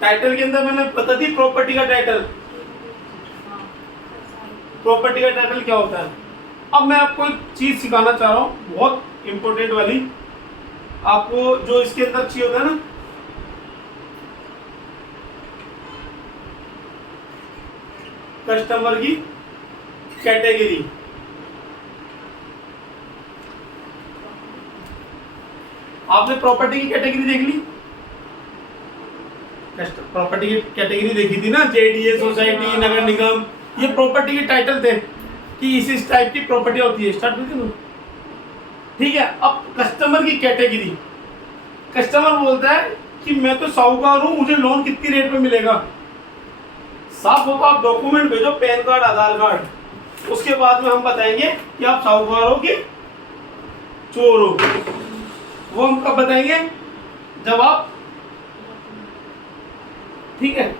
Title के अंदर मैंने बता दी प्रॉपर्टी का टाइटल। प्रॉपर्टी का टाइटल क्या होता है? अब मैं आपको एक चीज सिखाना चाह रहा हूँ बहुत इंपॉर्टेंट वाली, आपको जो इसके अंदर चाहिए होता है ना, कस्टमर की कैटेगरी। आपने प्रॉपर्टी की कैटेगरी देख ली, प्रॉपर्टी की कैटेगरी देखी थी ना, जेडीए, सोसाइटी, नगर निगम, ये प्रॉपर्टी के टाइटल थे कि इस टाइप की प्रॉपर्टी होती है। स्टार्ट हुई थी ना, ठीक है। अब कस्टमर की कैटेगरी, कस्टमर बोलता है कि मैं तो साहूकार हूं, मुझे लोन कितनी रेट पे मिलेगा। साफ होगा, आप डॉक्यूमेंट भेजो, पैन कार्ड, आधार कार्ड, उसके बाद में हम बताएंगे कि आप साहूकार हो कि चोर हो। वो हम कब बताएंगे? जब आप, ठीक है।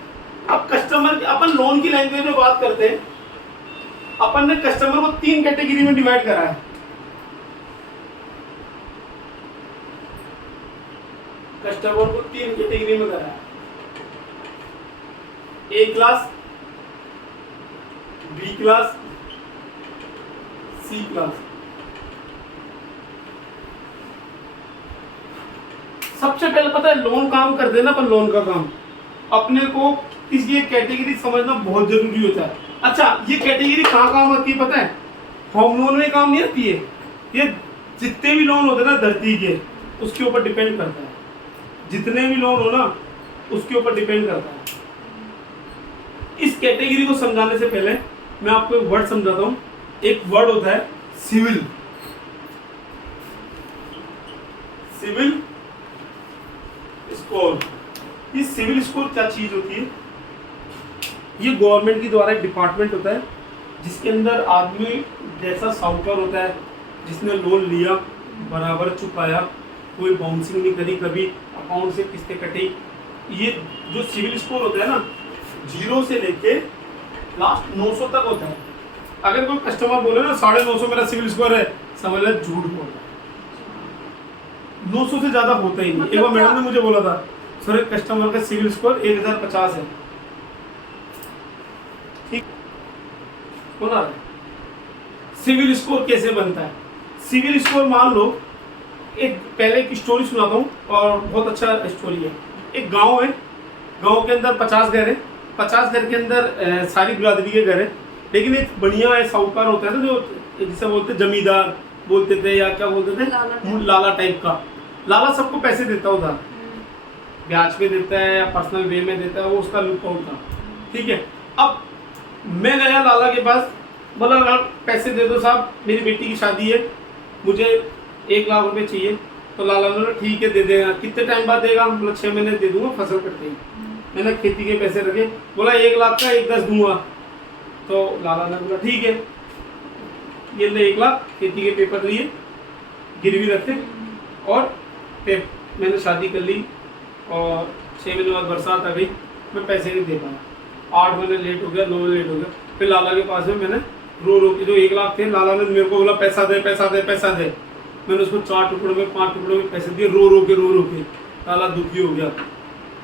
अब कस्टमर, अपन लोन की लैंग्वेज में बात करते हैं, अपन ने कस्टमर को 3 कैटेगरी में डिवाइड करा है। कस्टमर को 3 कैटेगरी में करा है, ए क्लास, बी क्लास, सी क्लास। सबसे पहले पता है लोन काम करते हैं ना, अपन लोन का काम, अपने को किसी एक कैटेगरी समझना बहुत जरूरी होता है। अच्छा, ये कैटेगरी कहाँ काम आती है पता है? होम लोन में काम नहीं आती है। ये जितने भी लोन होते हैं ना धरती के, उसके ऊपर डिपेंड करता है। जितने भी लोन हो ना, उसके ऊपर डिपेंड करता है। इस कैटेगरी को समझाने से पहले मैं आपको एक वर्ड समझाता हूँ। एक वर्ड होता है सिविल। सिविल स्कोर। ये सिविल स्कोर क्या चीज होती है? ये गवर्नमेंट के द्वारा एक डिपार्टमेंट होता है जिसके अंदर आदमी जैसा साहूकार होता है, जिसने लोन लिया, बराबर चुकाया, कोई बाउंसिंग नहीं करी, कभी अकाउंट से किस्तें कटी। ये जो सिविल स्कोर होता है ना, 0 से लेके लास्ट 900 तक होता है। अगर कोई कस्टमर बोले ना 950 मेरा सिविल स्कोर है, समझ ले झूठ बोल रहा है। 900 से ज्यादा होता ही नहीं। एक बार मैडम ने मुझे बोला था, सर कस्टमर का सिविल स्कोर 1050 है, ठीक होना है। सिविल स्कोर कैसे बनता है? सिविल स्कोर मान लो, एक पहले एक स्टोरी सुनाता हूँ और बहुत अच्छा स्टोरी है। एक गांव है, गांव के अंदर 50 घर है। 50 घर के अंदर सारी बिरादरी के घर है, लेकिन एक बढ़िया है साहूकार होता है ना, जो जिसे बोलते जमींदार बोलते थे या क्या बोलते थे, लाला टाइप का। लाला सबको पैसे देता उधर, ब्याज पे देता है या पर्सनल वे में देता है, वो उसका लुक आउट था, ठीक है। अब मैं गया लाला के पास, बोला पैसे दे दो साहब, मेरी बेटी की शादी है, मुझे 1 लाख रुपए चाहिए। तो लाला ने बोला ठीक है दे देगा। कितने टाइम बाद देगा? बोला 6 महीने दे दूंगा, फसल कटते ही। मैंने खेती के पैसे रखे, बोला 1 लाख का 1-10 दूंगा। तो लाला ने बोला ठीक है, ये ले 1 लाख, खेती के पेपर लिए, गिरवी रखे, और मैंने शादी कर ली और 6 महीने बाद बरसात आ गई, मैं पैसे नहीं दे पाया। 8 महीने लेट हो गया, 9 महीने लेट हो गया। फिर लाला के पास में मैंने रो के, जो 1 लाख थे, लाला ने मेरे को बोला पैसा दे पैसा दे पैसा दे। मैंने उसको 4 टुकड़ों में 5 टुकड़ों में पैसे दिए, रो के। लाला दुखी हो गया।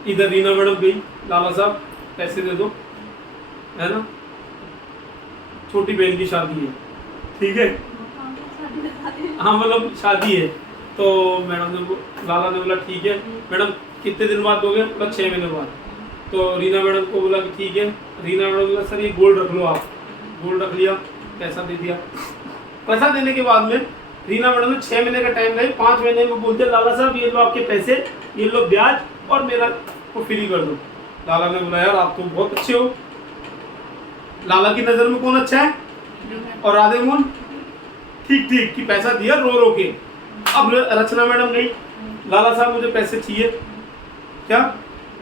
इधर रीना मैडम गई, लाला साहब पैसे दे दो, है ना, छोटी बहन की शादी है, ठीक है, हाँ मतलब शादी है। तो मैडम ने, लाला ने बोला ठीक है मैडम, कितने दिन बाद दोगे? बोला 6 महीने बाद। तो रीना मैडम को बोला कि ठीक है। रीना मैडम बोला सर ये गोल्ड रख लो आप। गोल्ड रख लिया, पैसा दे दिया। पैसा देने के बाद में रीना मैडम ने 6 महीने का टाइम गए, 5 महीने में बोलते लाला साहब ये लो आपके पैसे, ये लो ब्याज, और मेरा को फ्री कर दो। लाला ने बोला यार आप तो बहुत अच्छे हो। लाला की नज़र में कौन अच्छा है? और राधे मोहन ठीक कि पैसा दिया रो के। अब रचना मैडम गई, लाला साहब मुझे पैसे चाहिए, क्या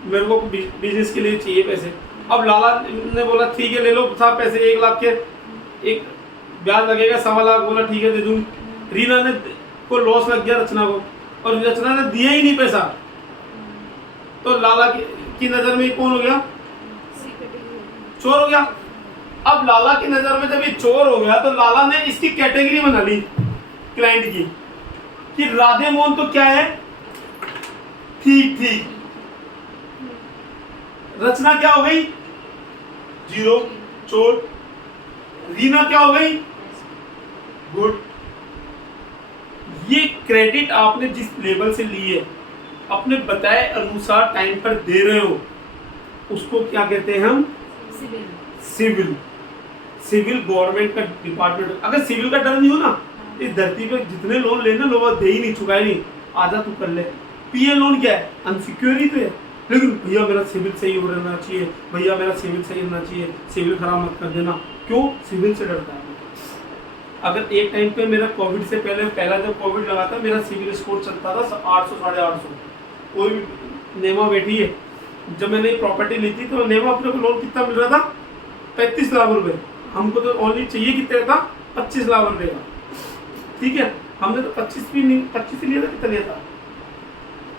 मेरे को बिजनेस के लिए चाहिए पैसे। अब लाला ने बोला ठीक है ले लो साहब पैसे, 1 लाख के, एक ब्याज लगेगा 1.25 लाख। बोला ठीक है दे दूँ। रीना ने को लॉस लग गया रचना को, और रचना ने दिया ही नहीं पैसा। तो लाला की नज़र में कौन हो गया? चोर हो गया। अब लाला की नज़र में जब ये चोर हो गया, तो लाला ने इसकी कैटेगरी बना ली क्लाइंट की, कि राधे मोहन तो क्या है? ठीक रचना क्या हो गई? 0। चोट। रीना क्या हो गई? गुड। ये क्रेडिट आपने जिस लेवल से ली है, अपने बताए अनुसार टाइम पर दे रहे हो, उसको क्या कहते हैं हम? सिविल। सिविल गवर्नमेंट का डिपार्टमेंट। अगर सिविल का डर नहीं हो ना, इस धरती पे जितने लोन लेना लोग दे ही नहीं, चुकाए नहीं, आजा तू कर ले। पीए लोन क्या है? अनसिक्योर ही तो है, लेकिन भैया मेरा सिविल सही हो रहना चाहिए, भैया मेरा सिविल सही होना चाहिए, सिविल खराब मत कर देना। क्यों? सिविल से डरता है। अगर एक टाइम पे मेरा कोविड से पहला जब कोविड लगा था, मेरा सिविल स्कोर चलता था 800 850। कोई भी नेमा बैठी है, जब मैंने प्रॉपर्टी ली थी तो नेमा अपने को लोन कितना मिल रहा था? 35 लाख रुपए। हमको तो ओनली चाहिए कितने का? 25 लाख रुपए का। ठीक है, हमने तो 25 भी नहीं, 25 लिया था। कितना लिया था?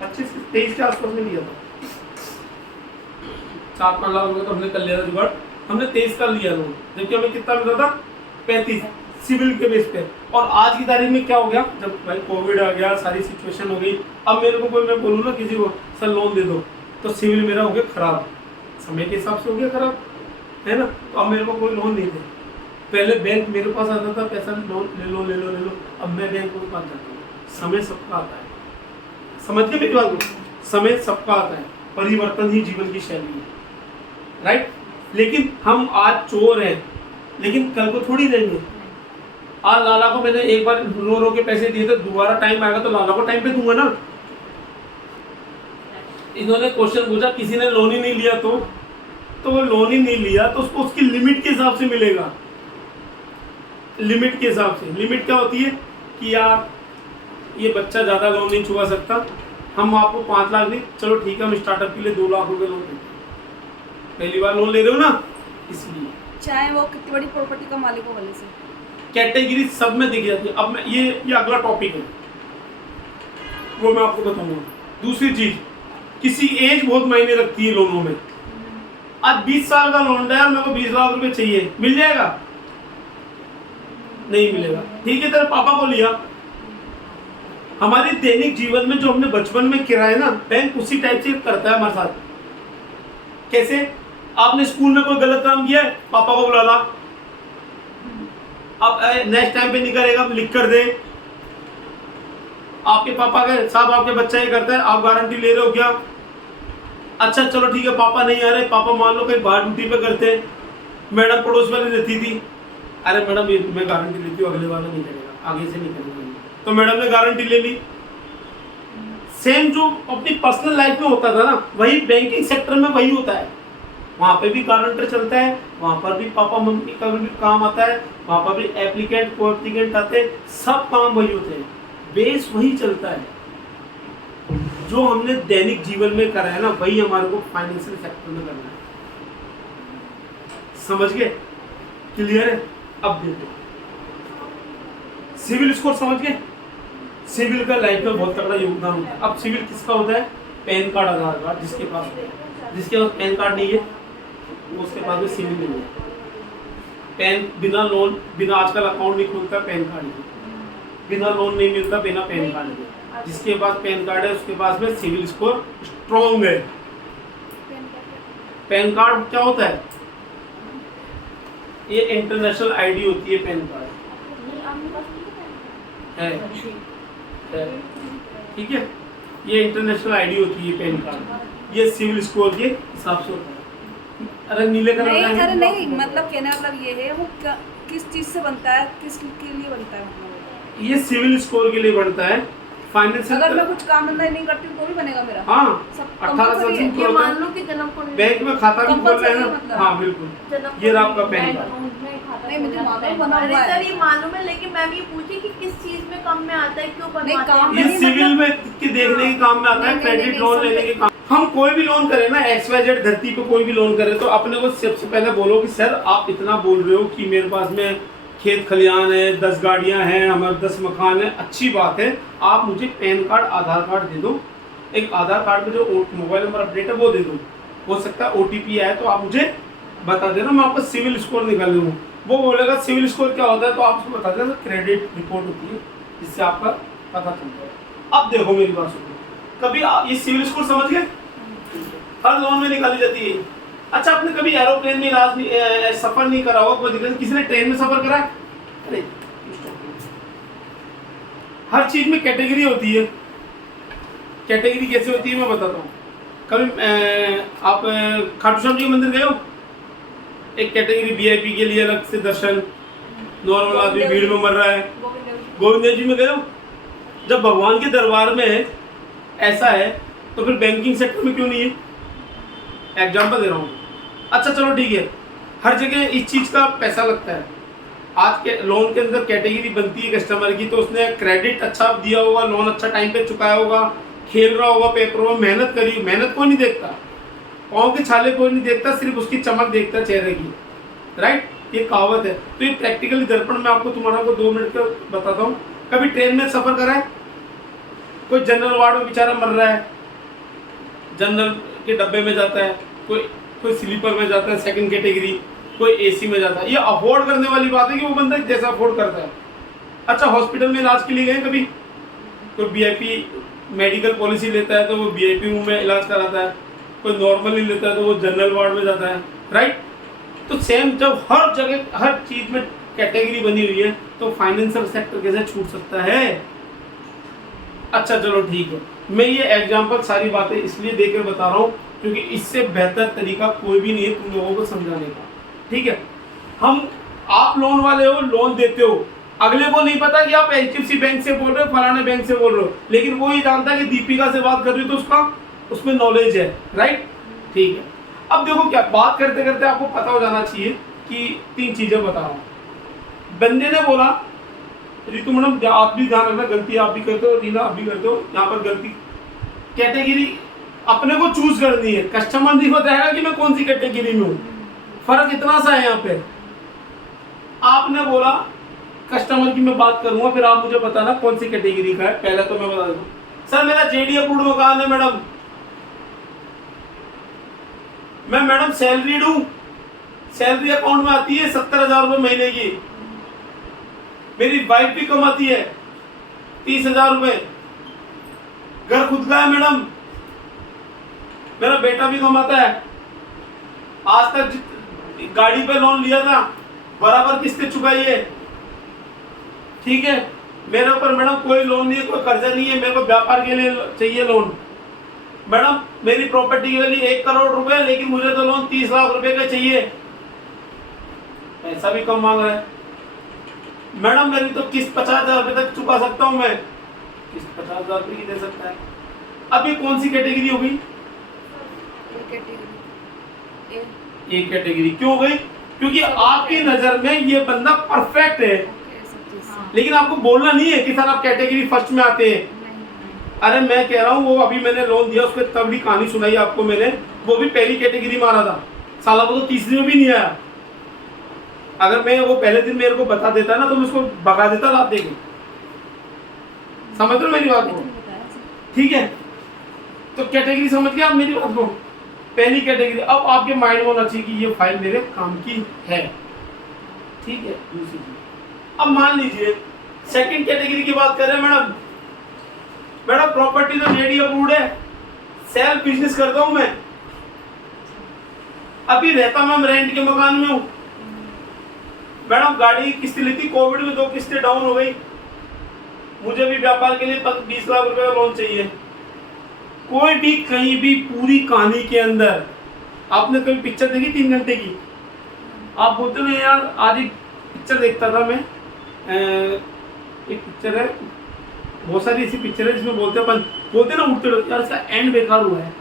25 23 के आसपास में लिया था। 7-8 लाख रुपए तो हमने कर लिया था जुगाड़। हमने 23 का लिया लोन, जबकि हमें कितना मिल रहा था? 35 सिविल के बेस पे। और आज की तारीख में क्या हो गया? जब भाई कोविड आ गया, सारी सिचुएशन हो गई, अब मेरे को कोई, मैं बोलूँ ना किसी को सर लोन दे दो, तो सिविल मेरा हो गया खराब, समय के हिसाब से हो गया खराब, है ना। तो अब मेरे को कोई लोन नहीं दे। पहले बैंक मेरे पास आता था, पैसा लोन ले लो। अब मैं बैंक के पास जाता हूँ। समय सबका आता है, समझ के मेरी बात को? समय सबका आता है, परिवर्तन ही जीवन की शैली है, राइट। लेकिन हम आज चोर हैं, लेकिन कल को थोड़ी देंगे। आज लाला को मैंने एक बार रो के पैसे दिए थे, दोबारा टाइम आएगा तो लाला को टाइम पे दूंगा ना। इन्होंने क्वेश्चन पूछा, किसी ने लोन ही नहीं लिया तो वो लोन ही नहीं लिया तो उसको उसकी लिमिट के हिसाब से मिलेगा। लिमिट के हिसाब से, लिमिट क्या होती है कि यार ये बच्चा ज़्यादा लोन नहीं चुका सकता, हम आपको 5 लाख नहीं, चलो ठीक है हम स्टार्टअप के लिए 2 लाख रुपए लोन देते हैं। पहली बार लोन ले रहे हो ना, इसलिए चाहे वो कितनी बड़ी प्रॉपर्टी का मालिक हो वाले से, कैटेगरी सब में दिख जाती है। अब मैं ये अगला टॉपिक है, वो मैं आपको बताऊंगा। दूसरी चीज, किसी एज बहुत मायने रखती है लोनों में। आज 20 साल का लोन है, मेरे को 20 लाख रुपए चाहिए, मिल जाएगा? नहीं मिलेगा। ठीक है, तेरे पापा को लिया। हमारे दैनिक जीवन में जो हमने बचपन में किराया ना, बैंक उसी टाइप से करता है हमारे साथ। कैसे? आपने स्कूल में कोई गलत काम किया है, पापा को बुला ला, अब नेक्स्ट टाइम पे नहीं करेगा, लिख कर दे। आपके पापा के साहब, आपके बच्चा ये करता है, आप गारंटी ले रहे हो क्या? अच्छा चलो ठीक है, पापा नहीं आ रहे, पापा मान लो कहीं बाहर ड्यूटी पे करते हैं, मैडम पड़ोस में रहती थी, अरे मैडम ये मैं गारंटी लेती हूँ, अगले वाला नहीं करेगा, आगे से नहीं करेगा, तो मैडम ने गारंटी ले ली। सेम जो अपनी पर्सनल लाइफ में होता था ना, वही बैंकिंग सेक्टर में वही होता है। वहाँ पे भी गारंटर चलता है, वहाँ पर भी पापा मम्मी का भी काम आता है, वहाँ पर भी एप्लीकेंट को एप्लीकेंट आते हैं, सब काम वही होते हैं, बेस वही चलता है। जो हमने दैनिक जीवन में करा है ना, वही हमारे को फाइनेंशियल सेक्टर में करना है। समझ गए? क्लियर है? अब देखो, सिविल स्कोर समझ गए? सिविल का लाइफ में बहुत तगड़ा योगदान होता है। अब सिविल किसका होता है? पैन कार्ड, आधार कार्ड, जिसके पास पैन कार्ड नहीं है उसके पास में सिविल नहीं है। पैन बिना लोन, बिना आजकल अकाउंट नहीं खुलता, पैन कार्ड नहीं, बिना लोन नहीं मिलता, बिना पैन कार्ड के। जिसके पास पैन कार्ड है उसके पास में सिविल स्कोर स्ट्रॉन्ग है। पैन कार्ड क्या होता है? ये इंटरनेशनल आईडी होती है। पैन कार्ड है, ठीक है, ये इंटरनेशनल आईडी होती है पैन कार्ड। ये सिविल स्कोर के हिसाब से होता है। अरे नीले कलर नहीं, का अरे नहीं, मतलब कहने मतलब ये है, वो किस चीज से बनता है, किस के लिए बनता है? मतलब ये सिविल स्कोर के लिए बनता है। फाइनेंशियल, अगर मैं कुछ काम धंधा नहीं करती हूँ तो भी बनेगा मेरा? हाँ, सब 18 साल से ये मान लो कि जन्म कुंडली बैंक में खाता भी खोल रहे हैं ना, मतलब। हाँ बिल्कुल, ये आपका पैन कार्ड। नहीं, मुझे मालूम बना अरे हुआ है। सर ये मालूम है, लेकिन मैम ये पूछी कि किस चीज में कम में आता है, क्यों नहीं, बनवाते काम हैं? ये सिविल में के देखने के काम में आता है, नहीं, क्रेडिट नहीं, लोन नहीं, लेने के काम। हम कोई भी लोन करें ना, XYZ धरती पे कोई भी लोन करें, तो अपने को सबसे पहले बोलो कि सर आप इतना बोल रहे हो कि मेरे पास में खेत खलियान है, 10 गाड़ियां हैं, हमारे 10 मकान है, अच्छी बात है, आप मुझे पैन कार्ड, आधार कार्ड दे दो। एक आधार कार्ड में जो मोबाइल नंबर अपडेट है वो दे दो, हो सकता है OTP आए तो आप मुझे बता देना, मैं आपका सिविल स्कोर निकाल लूँगा। वो बोलेगा सिविल स्कोर क्या होता है, तो आप उसको बता देना क्रेडिट रिपोर्ट होती है, जिससे आपका पता चलता है। अब देखो मेरी बात सुनो, कभी ये सिविल स्कोर समझ गए? हर लोन में निकाली जाती है। अच्छा, आपने कभी एरोप्लेन में इलाज नहीं सफर नहीं करा होगा, कोई दिक्कत, किसी ने ट्रेन में सफर करा है? अरे हर चीज में कैटेगरी होती है। कैटेगरी कैसे होती है मैं बताता हूँ। कभी आप खाटू श्याम जी के मंदिर गए हो? एक कैटेगरी वीआईपी के लिए अलग से दर्शन, नॉर्मल आदमी भीड़ में मर रहा है। गोविंद देव जी में गए हो? जब भगवान के दरबार में ऐसा है तो फिर बैंकिंग सेक्टर में क्यों नहीं है? एग्जाम्पल दे रहा हूँ। अच्छा चलो ठीक है, हर जगह इस चीज़ का पैसा लगता है। आज के लोन के अंदर कैटेगरी बनती है कस्टमर की, तो उसने क्रेडिट अच्छा दिया होगा, लोन अच्छा टाइम पे चुकाया होगा, खेल रहा होगा पेपरों में, मेहनत करी। मेहनत कोई नहीं देखता, पाँव के छाले कोई नहीं देखता, सिर्फ उसकी चमक देखता है चेहरे की। राइट, ये कहावत है। तो ये प्रैक्टिकली दर्पण में आपको तुम्हारा को 2 मिनट का बताता हूँ। कभी ट्रेन में सफर करा है? कोई जनरल वार्ड में बेचारा मर रहा है, जनरल के डब्बे में जाता है, कोई स्लीपर में जाता है सेकंड कैटेगरी, कोई एसी में जाता है। ये अफोर्ड करने वाली बात है कि वो बंदा जैसा अफोर्ड करता है। अच्छा, हॉस्पिटल में इलाज के लिए गए कभी? कोई वीआईपी मेडिकल पॉलिसी लेता है तो वो वीआईपी रूम में इलाज कराता है, कोई नॉर्मली लेता है तो वो जनरल वार्ड में जाता है। राइट, तो सेम जब हर जगह हर चीज में कैटेगरी बनी हुई है तो फाइनेंशियल सेक्टर कैसे छूट सकता है? अच्छा चलो ठीक है, मैं ये एग्जांपल सारी बातें इसलिए देकर बता रहा हूँ क्योंकि इससे बेहतर तरीका कोई भी नहीं है तुम लोगों को समझाने का। ठीक है, आप लोन वाले हो, लोन देते हो, अगले को नहीं पता कि आप एचडीएफसी बैंक से बोल रहे हो, फलाने बैंक से बोल रहे हो, लेकिन वो ही जानता है कि दीपिका से बात कर रही हो तो उसमें नॉलेज है। राइट, ठीक है। अब देखो क्या बात करते करते आपको पता हो जाना चाहिए कि 3 चीजें बता रहा हूँ। बंदे ने बोला, रितु मैडम आप भी ध्यान रखना, गलती आप भी करते हो, रीना आप भी करते हो, यहाँ पर गलती कैटेगरी अपने को चूज करनी है। कस्टमर नहीं बताएगा कि मैं कौन सी कैटेगरी में हूँ। फर्क इतना सा है यहाँ पे। आपने बोला कस्टमर की मैं बात करूंगा, फिर आप मुझे बताना कौन सी कैटेगरी का है। पहले तो मैं बता दूं, सर मेरा जेडी अप्रूव्ड मकान है मैडम, मैं मैडम सैलरीड हूं, सैलरी अकाउंट में आती है 70,000 रुपए महीने की, मेरी वाइफ भी कमाती है 30,000 रुपए, घर खुद का है मैडम, मेरा बेटा भी कमाता है, आज तक गाड़ी पे लोन लिया था बराबर किस्तें चुकाई है। ठीक है, मेरे ऊपर मैडम कोई लोन नहीं है, कोई कर्जा नहीं है, मेरे को व्यापार के लिए चाहिए लोन। मैडम मेरी प्रॉपर्टी की वैल्यू 1 करोड़ रुपए, लेकिन मुझे तो लोन 30 लाख रुपए का चाहिए, पैसा भी कम मांग रहा है। मैडम मेरी तो किस्त 50,000 रुपए तक चुका सकता हूं मैं, किस्त 50,000 रुपए की दे सकता है। अब ये कौन सी कैटेगरी हो गई? एक कैटेगरी क्यों हो गई? क्योंकि आपकी नजर में ये बंदा परफेक्ट है, लेकिन आपको बोलना नहीं है कि सर आप कैटेगरी फर्स्ट में आते हैं। अरे मैं कह रहा हूँ, वो अभी मैंने लोन दिया उसको तब भी कहानी सुनाई आपको मैंने, वो भी पहली कैटेगरी में आ रहा था, साला वो तो तीसरी में भी नहीं आया। अगर मैं वो पहले दिन मेरे को बता देता ना तो मैं उसको भगा देता लात देके। समझ रहे हो मेरी बात को? ठीक है, तो कैटेगरी समझ गए आप मेरी बात को? पहली कैटेगरी। अब आपके माइंड में होना चाहिए कि ये फाइल मेरे काम की है। ठीक है, दूसरी चीज, अब मान लीजिए सेकंड कैटेगरी की बात कर रहे हैं मैडम। मैडम प्रॉपर्टी तो जेडी अप्रूव्ड है, सेल्फ बिजनेस करता हूं मैं, अभी रहता मैं रेंट के मकान में हूं। मैडम गाड़ी की किस्त ली थी, कोविड में 2 किस्तें डाउन हो गई, मुझे भी व्यापार के लिए 20 लाख रुपए का लोन चाहिए। कोई भी कहीं भी पूरी कहानी के अंदर, आपने कभी पिक्चर देखी 3 घंटे की? आप बोलते ना यार आज एक पिक्चर देखता था मैं, एक पिक्चर है, बहुत सारी ऐसी पिक्चर है जिसमें बोलते ना उठते यार इसका एंड बेकार हुआ है,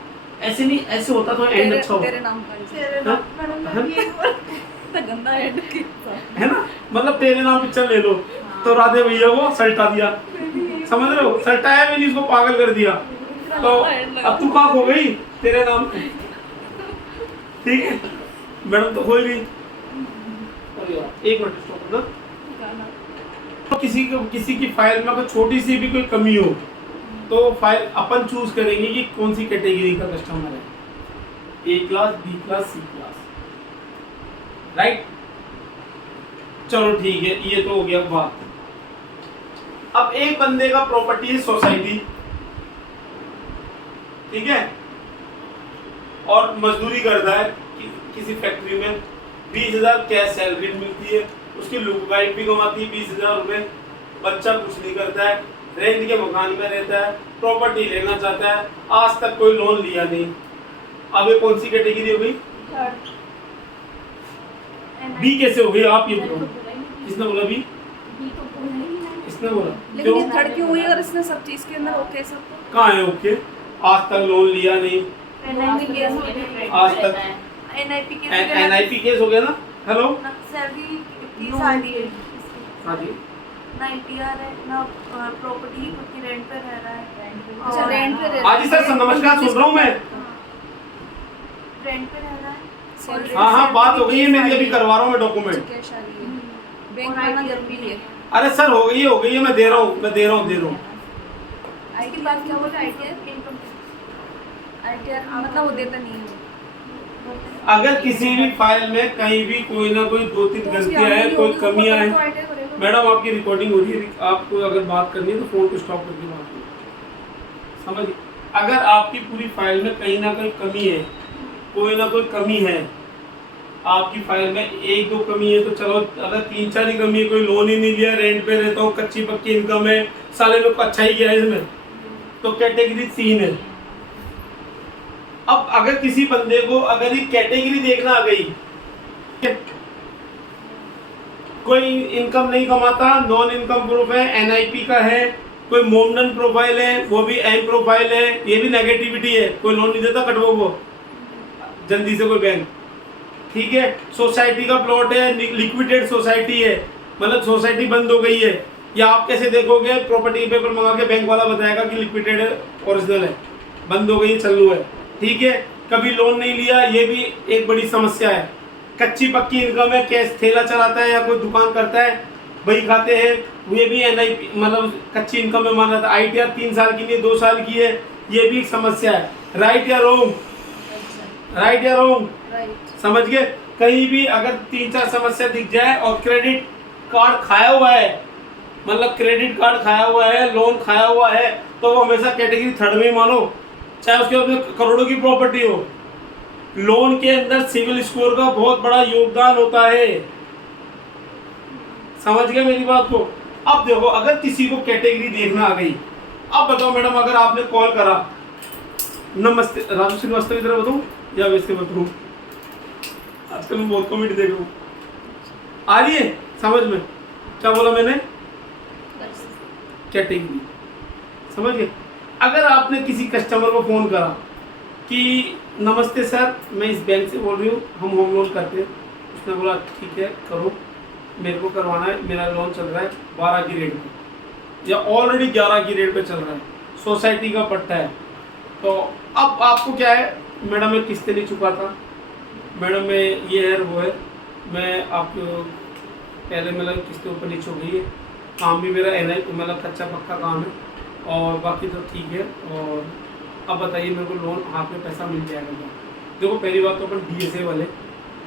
ऐसे नहीं ऐसे होता तो एंड अच्छा हो। तेरे नाम का गंदा एंड है ना, मतलब तेरे नाम पिक्चर ले लो, तो राधे भैया को सल्टा दिया, समझ रहे हो, सल्टाया भी नहीं, इसको पागल कर दिया, तो अब तू कहाँ खो गई तेरे नाम पे। ठीक है मैडम, तो खोई गई। एक मिनट स्टॉप ना, तो किसी की फाइल में अगर छोटी सी भी कोई कमी हो तो फाइल अपन चूज करेंगे कि कौन सी कैटेगरी का कस्टमर है, ए क्लास, बी क्लास, सी क्लास। राइट, चलो ठीक है, ये तो हो गया बात। अब एक बंदे का प्रॉपर्टी है सोसाइटी, ठीक है, और मजदूरी करता है किसी फैक्ट्री में, 20,000 कैश सैलरी मिलती है, उसकी वाइफ भी कमाती है 20,000 रुपये, बच्चा कुछ नहीं करता है, रेंट के मकान में रहता है, प्रॉपर्टी लेना चाहता है, आज तक कोई लोन लिया नहीं। अब ये कौन सी कैटेगरी हो गई? बी कैसे हो गई आप ये बताओ? किसने बोला बी? इसने बोला। लेकिन ये थर्ड क्यों हुई अगर इसने सब चीज के अंदर ओके सब? कहाँ है ओके? आज तक लोन लिया नहीं, NIP केस हो गया, आज तक NIP केस NIP केस हो गया ना। हेलो सैलरी की शादी है, हाँ जी, ना ITR है, ना प्रॉपर्टी, खुद की रेंट पे रह रहा है। अच्छा, और रेंट पे रह हाँ जी सर नमस्कार, सुन रहा हूँ मैं। रेंट पे रह रहा है। Salary- हाँ हाँ बात हो गई है मेरी, अभी करवा रहा हूँ मैं डॉक्यूमेंट। कैश आ रही है, बैंक में आना जरूरी है। अरे सर हो गई है, मैं दे रहा हूँ। आई की बात क्या बोल रहे हैं? ITR मतलब वो देता नहीं है। अगर किसी भी फाइल में कहीं भी कोई ना कोई 2-3 तो उसकी गलतियां हैं, आमदनी कोई होगी तो कमियां वो हैं, तो ITR करेगा। मैडम आपकी रिकॉर्डिंग हो रही है, आपको अगर बात करनी है तो फोन को स्टॉप करके बात करो, समझिए। अगर आपकी पूरी फाइल में कहीं ना कहीं कमी है, कोई ना कोई कमी है, आपकी फाइल में 1-2 कमी है तो चलो, अगर 3-4 ही कमी है, कोई लोन ही नहीं लिया, रेंट पे रहता हूँ, कच्ची पक्की इनकम है, साले लोग को अच्छा ही किया है इसमें, तो कैटेगरी 3 है। अब अगर किसी बंदे को अगर ये कैटेगरी देखना आ गई, कोई इनकम नहीं कमाता, नॉन इनकम प्रूफ है, NIP का है, कोई मोमडन प्रोफाइल है, वो भी एम प्रोफाइल है, ये भी नेगेटिविटी है, कोई लोन नहीं देता कटवो को जल्दी से कोई बैंक, ठीक है। सोसाइटी का प्लॉट है, लिक्विडेट सोसाइटी है, मतलब सोसाइटी बंद हो गई है, या आप कैसे देखोगे? प्रॉपर्टी पेपर मंगा के बैंक वाला बताएगा कि लिक्विडेड है, ओरिजिनल है, बंद हो गई, चालू है, ठीक है। कभी लोन नहीं लिया, ये भी एक बड़ी समस्या है। कच्ची पक्की इनकम है, कैश ठेला चलाता है या कोई दुकान करता है, वही खाते हैं, ये भी NIP मतलब कच्ची इनकम में माना था। ITR 3 साल की नहीं 2 साल की है, ये भी एक समस्या है। राइट या रॉन्ग? राइट या रॉन्ग? राइट। समझ गए? कहीं भी अगर 3-4 समस्या दिख जाए और क्रेडिट कार्ड खाया हुआ है, मतलब क्रेडिट कार्ड खाया हुआ है, लोन खाया हुआ है, तो वो हमेशा कैटेगरी 3 में मानो, चाहे उसके अपने करोड़ों की प्रॉपर्टी हो। लोन के अंदर सिविल स्कोर का बहुत बड़ा योगदान होता है, समझ गए मेरी बात को? अब देखो, अगर किसी को कैटेगरी देखना आ गई, अब बताओ मैडम, अगर आपने कॉल करा, नमस्ते राजू श्रीवास्तव की तरह बताऊं या वैसे बताऊं? आजकल मैं बहुत कॉमेडी देख रहा हूँ, आ रही है समझ में? क्या बोला मैंने? कैटेगरी, समझ गए? अगर आपने किसी कस्टमर को फोन करा कि नमस्ते सर, मैं इस बैंक से बोल रही हूँ, हम होम लोन करते हैं, उसने बोला ठीक है करो, मेरे को करवाना है, मेरा लोन चल रहा है 12 की रेट पे या ऑलरेडी 11 की रेट पे चल रहा है, सोसाइटी का पट्टा है, तो अब आपको क्या है? मैडम मैं किस्तें नहीं चुकाता, मैडम मैं ये है वो है, मैं आपको पहले मतलब किस्तें ऊपर नीचे हो गई है, काम भी मेरा NIP मतलब कच्चा पक्का काम है और बाकी तो ठीक है, और अब बताइए मेरे को लोन हाथ में पैसा मिल जाएगा क्या? देखो पहली बात तो अपन DSA वाले,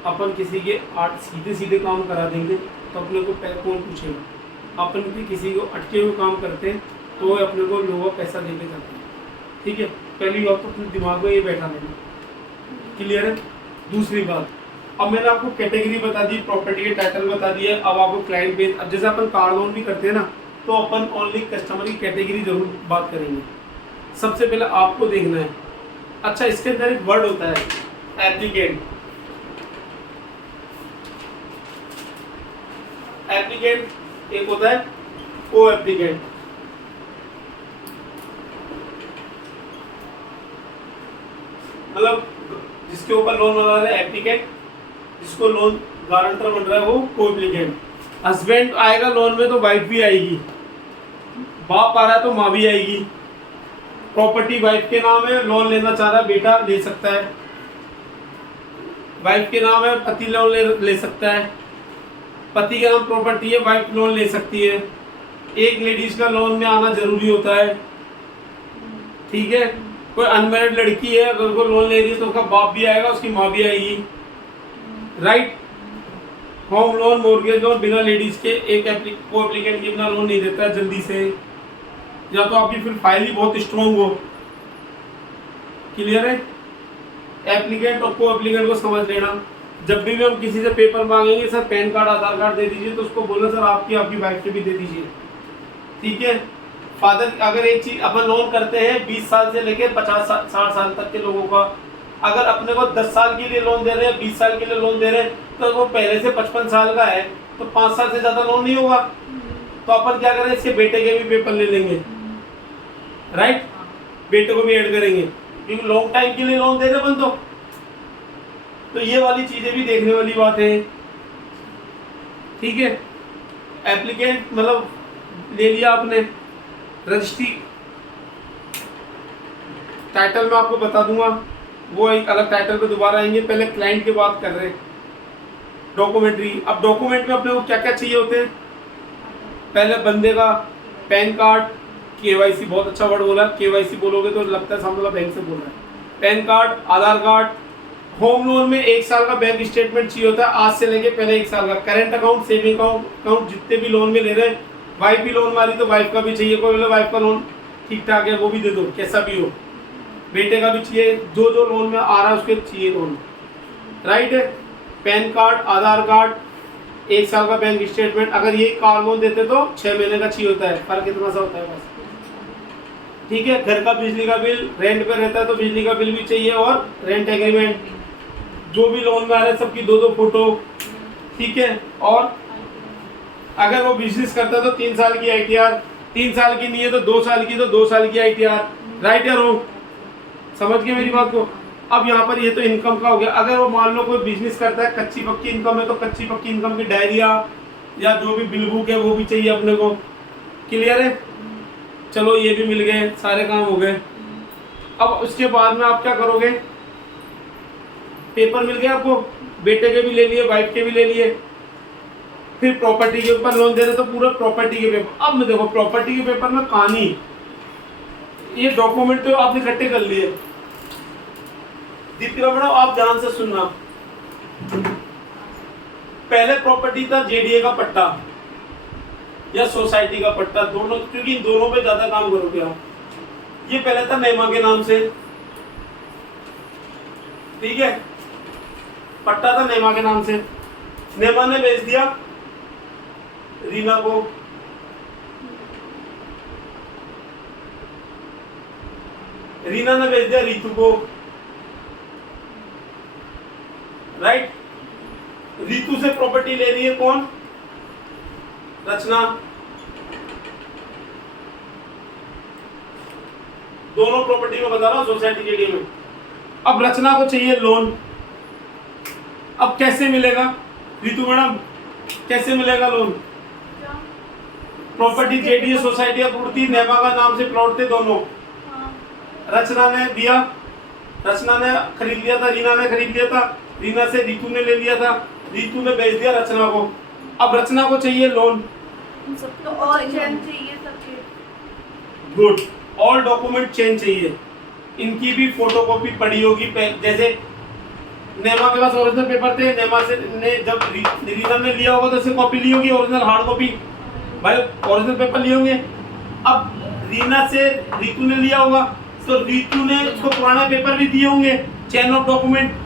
अपन किसी के सीधे काम करा देंगे तो अपने को कौन पूछेगा? अपन भी किसी को अटके हुए काम करते हैं तो अपने को लोगों पैसा दे के जाते हैं, ठीक है। पहली बात तो अपने दिमाग में ये बैठा लेना, क्लियर है? दूसरी बात, अब मैंने आपको कैटेगरी बता दी, प्रॉपर्टी के टाइटल बता दिए, अब आपको क्लाइंट बेस, अब जैसे अपन कार लोन भी करते हैं ना, तो अपन ओनली कस्टमर की कैटेगरी जरूर बात करेंगे। सबसे पहले आपको देखना है, अच्छा इसके अंदर एक वर्ड होता है एप्लीकेंट। एप्लीकेंट एक होता है को एप्लीकेंट, मतलब जिसके ऊपर लोन बना रहा है एप्लीकेंट, जिसको लोन गारंटर बन रहा है वो को एप्लीकेंट। हस्बैंड आएगा लोन में तो वाइफ भी आएगी, बाप आ रहा है तो माँ भी आएगी, प्रॉपर्टी वाइफ के नाम है, लोन लेना चाह रहा है बेटा ले सकता है, वाइफ के नाम है पति लोन ले सकता है, पति के नाम प्रॉपर्टी है वाइफ लोन ले सकती है। एक लेडीज का लोन में आना जरूरी होता है, ठीक है। कोई अनमैरिड लड़की है अगर वो लोन ले रही है तो उसका बाप भी आएगा, उसकी माँ भी आएगी, right. Home loan, mortgage loan बिना लेडीज के एक को एप्लीकेंट की अपना लोन नहीं देता है जल्दी से, या तो आपकी फिर फाइल ही बहुत स्ट्रॉन्ग हो, क्लियर है। एप्लीकेंट और को एप्लीकेंट को समझ लेना। जब भी हम किसी से पेपर मांगेंगे सर पैन कार्ड आधार कार्ड दे दीजिए, तो उसको बोलना सर आपकी आपकी वाइफ के भी दे दीजिए, ठीक है। फादर, अगर एक चीज अपन लोन करते हैं 20 साल से लेकर 50-60 साल तक के लोगों का, अगर अपने को 10 साल के लिए लोन दे रहे हैं, 20 साल के लिए लोन दे रहे हैं, तो वो पहले से 55 साल का है तो 5 साल से ज्यादा लोन नहीं होगा। तो अपन क्या करें, इसके बेटे के भी पेपर ले लेंगे, राइट, बेटे को भी ऐड करेंगे, क्योंकि लॉन्ग टाइम के लिए लोन दे रहे अपन। तो ये वाली चीजें भी देखने वाली बात है, ठीक है। एप्लीकेंट मतलब ले लिया आपने, रजिस्ट्री टाइटल में आपको बता दूंगा, वो एक अलग टाइटल पे दोबारा आएंगे। पहले क्लाइंट की बात कर रहे हैं, डॉक्यूमेंट्री। अब डॉक्यूमेंट में अपने को क्या क्या चाहिए होते हैं, पहले बंदे का पैन कार्ड, केवाईसी, बहुत अच्छा वर्ड बोला, केवाईसी बोलोगे तो लगता है सामने वाला बैंक से बोल रहा है। पैन कार्ड, आधार कार्ड, होम लोन में 1 साल का बैंक स्टेटमेंट चाहिए होता है, आज से लेके पहले 1 साल का। करेंट अकाउंट, सेविंग अकाउंट जितने भी लोन में ले रहे हैं, वाइफ भी लोन मारी तो वाइफ का भी चाहिए, कोई बोले वाइफ का लोन ठीक ठाक है वो भी दे दो, कैसा भी हो, बेटे का भी चाहिए, जो जो लोन में आ रहा है उसके चाहिए लोन, राइट है। पैन कार्ड, आधार कार्ड, 1 साल का बैंक स्टेटमेंट। अगर ये कार लोन देते तो 6 महीने का चाहिए होता है, फर्क इतना सा होता है बस, ठीक है। घर का बिजली का बिल, रेंट पे रहता है तो बिजली का बिल भी चाहिए, और रेंट एग्रीमेंट, जो भी लोन में आ रहे हैं सबकी 2-2 फोटो, ठीक है। और अगर वो बिजनेस करता है तो 3 साल की ITR, 3 साल की नहीं है तो 2 साल की, तो 2 साल की ITR, राइट या रॉन्ग, समझ गए मेरी बात को। अब यहाँ पर ये तो इनकम का हो गया। अगर वो मान लो कोई बिजनेस करता है, कच्ची पक्की इनकम है, तो कच्ची पक्की इनकम की डायरिया या जो भी बिल बुक है वो भी चाहिए अपने को, क्लियर है। चलो ये भी मिल गए, सारे काम हो गए। अब उसके बाद में आप क्या करोगे, पेपर मिल गए आपको, बेटे के भी ले लिए, वाइफ के भी ले लिए, फिर प्रॉपर्टी के ऊपर लोन दे रहे तो पूरा प्रॉपर्टी के पेपर। अब मैं देखो प्रॉपर्टी के पेपर में कहानी, ये डॉक्यूमेंट तो आपने इकट्ठे कर लिए। दीपिका मैडम आप ध्यान से सुनना, पहले प्रॉपर्टी था JDA का पट्टा या सोसाइटी का पट्टा, दोनों, क्योंकि इन दोनों पे ज्यादा काम करोगे आप। ये पहले था नेमा के नाम से, ठीक है, पट्टा था नेमा के नाम से। नेमा ने बेच दिया रीना को, रीना ने बेच दिया रीतू को, राइट। रीतू से प्रॉपर्टी ले रही है कौन, रचना। दोनों प्रॉपर्टी में बता रहा हूं, सोसाइटी JDA में। अब रचना को चाहिए लोन, अब कैसे मिलेगा रीतू मैडम, कैसे मिलेगा loan, property JDA society approve थी, नेमा का नाम से प्लॉट थे दोनों, रचना ने दिया, रचना ने खरीद लिया था, रीना ने खरीद लिया था, रीना से रीतू ने ले लिया था, रीतू ने बेच दिया रचना को। अब रचना को चाहिए लोन, तो और चेंज चाहिए सबके, गुड, ऑल डॉक्यूमेंट चेंज चाहिए, इनकी भी फोटोकॉपी पड़ी होगी। जैसे नेमा के पास ओरिजिनल पेपर थे, नेमा से ने जब रीना ने लिया होगा तो उससे कॉपी ली होगी, ओरिजिनल हार्ड कॉपी, भाई ओरिजिनल पेपर लिए होंगे। अब रीना से रीतू ने लिया होगा तो रीतू ने उसको पुराने पेपर भी दिए होंगे, चेन ऑफ डॉक्यूमेंट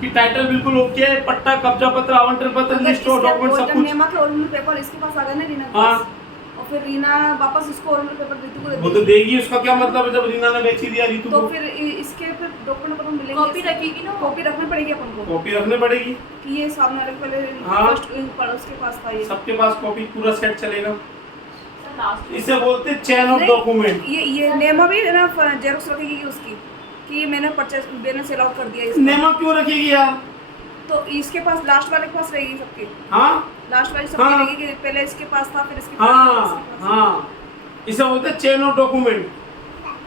की टाइटल बिल्कुल ओके है, पट्टा, कब्जा पत्र, आवंटन पत्र, लिस्ट ऑफ डॉक्यूमेंट सब कुछ। नेमा के ओरिजिनल पेपर इसके पास आ गए ना रीना के हाँ, पास, और फिर रीना वापस उसको ओरिजिनल पेपर रीतू को दे वो तो देगी, उसका क्या मतलब है जब रीना ने बेच ही दिया रीतू तो को। फिर इसके फिर डॉक्यूमेंट अपन मिलेंगे, कॉपी रखेगी ना, कॉपी रखनी पड़ेगी अपन को, कॉपी रखनी पड़ेगी कि ये सामने रख, पहले हाँ। फर्स्ट उसके पास था ये, सबके पास कॉपी, पूरा सेट चलेगा। लास्ट इसे बोलते चेन ऑफ डॉक्यूमेंट। ये नेमा भी ना जेरोक्स रखेगी उसकी, कि मैंने परचेस, मैंने सेल आउट कर दिया इसको। नेमा क्यों रखेगी यार, तो इसके पास लास्ट वाले के पास रहेगी सबके, हाँ लास्ट वाली सबकी हाँ। रहेगी कि पहले इसके पास था फिर इसके पास था, हाँ इसके पास। हाँ, इसे बोलते चेन ऑफ डॉक्यूमेंट।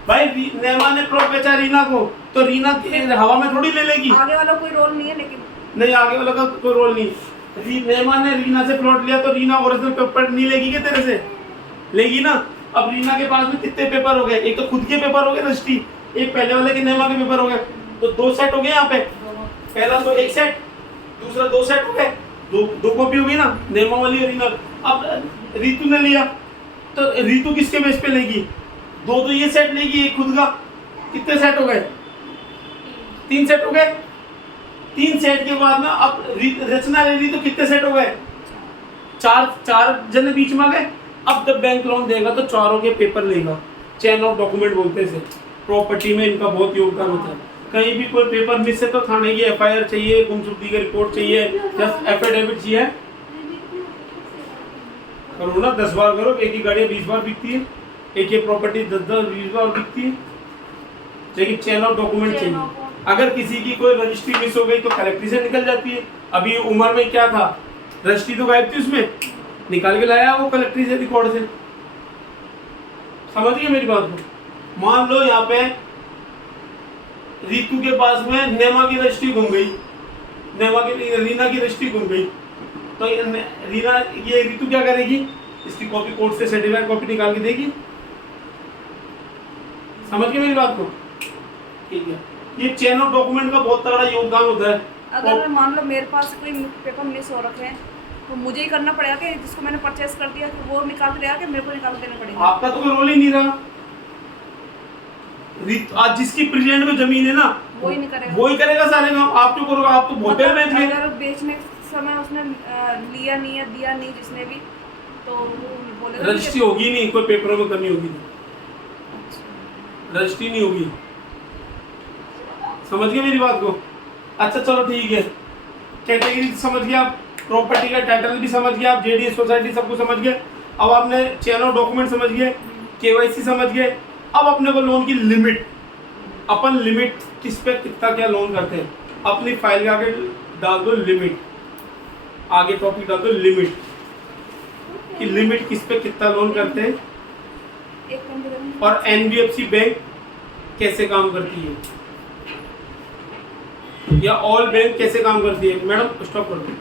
भाई नेमा ने प्लॉट बेचा रीना को, तो रीना हवा में थोड़ी ले लेगी, आगे वाला कोई रोल नहीं है, लेकिन नहीं आगे वाला का कोई रोल नहीं। नेमा ने रीना से प्लॉट लिया तो रीना ओरिजिनल पेपर नहीं लेगी क्या तेरे से, लेगी ना। अब रीना के पास में कितने पेपर हो गए, एक तो खुद के पेपर हो गए रजिस्ट्री, एक पहले वाले के नेमा के पेपर हो गए, तो 2 सेट हो गए यहाँ पे। पहला तो 1 सेट, दूसरा 2 सेट हो गए, दो कॉपी हो गई ना, नेमा वाली ओरिजिनल। अब रीतू ने लिया तो रीतू किसके बेस पे लेगी, 2 तो ये सेट लेगी, एक खुद का, कितने सेट हो गए, 3 सेट हो गए। 3 सेट के बाद में अब रचना ले ली तो कितने सेट हो गए? 4 जने बीच में आ गए। अब जब बैंक लोन देगा तो चारों के पेपर लेगा, चेन ऑफ डॉक्यूमेंट बोलते हैं। प्रॉपर्टी में इनका बहुत योगदान होता है। कहीं भी कोई पेपर मिस है तो थाने की FIR चाहिए, गुमशुदगी की रिपोर्ट चाहिए या एफिडेविट चाहिए। करो ना, 10 बार करो, एक ही गाड़ी 20 बार बिकती है, एक ही प्रॉपर्टी 10-20 बार बिकती है। लेकिन चेन ऑफ डॉक्यूमेंट चाहिए। अगर किसी की कोई रजिस्ट्री मिस हो गई तो कलेक्ट्री से निकल जाती है। अभी उम्र में क्या था, रजिस्ट्री तो गायब थी, उसमें निकाल के लाया वो कलेक्ट्री से, रिकॉर्ड से। समझिए मेरी बात को। मान लो यहाँ पे रीतू के पास में नेमा की रजिस्ट्री घूम गई, रीना की रजिस्ट्री घूम गई, तो ये रीतू क्या करेगी? इसकी कॉपी कोर्ट से सर्टिफाइड कॉपी निकाल के देगी। समझ गए मेरी बात को? ठीक है, ये चेन ऑफ डॉक्यूमेंट का बहुत तगड़ा योगदान होता है। अगर मान लो मेरे पास कोई पेपर मिस हो रखे हैं तो मुझे ही करना पड़ेगा कि जिसको मैंने परचेस कर दिया कि वो निकाल के देगा कि मेरे को निकाल के देना पड़ेगा? आपका तो कोई रोल ही नहीं रहा। आज जिसकी प्रेजेंट में जमीन है ना, वही नहीं करेगा, वही करेगा सारे काम। आप जो करोगे, आप तो बहुत बेच गए। अगर बेचने समय उसने लिया नहीं है, दिया नहीं जिसने भी, तो वो बोलेगा रजिस्ट्री होगी नहीं, कोई पेपरों में कमी होगी नहीं, रजिस्ट्री नहीं होगी। समझ गए मेरी बात को? अच्छा चलो ठीक है, कैटेगरी समझ गए आप, प्रॉपर्टी का टाइटल भी समझ गए आप, JDA सोसाइटी सब कुछ समझ गए। अब आपने चेन ऑफ डॉक्यूमेंट समझ गए, KYC समझ गए। अब अपने को लोन की लिमिट, अपन लिमिट किस पे कितना क्या लोन करते हैं, अपनी फाइल के आगे डाल दो लिमिट, आगे टॉपिक डाल दो लिमिट, कि लिमिट किस पे कितना लोन करते हैं एक काम करेंगे। और NBFC बैंक कैसे काम करती है या ऑल बैंक कैसे काम करती है। मैडम स्टॉप कर दो।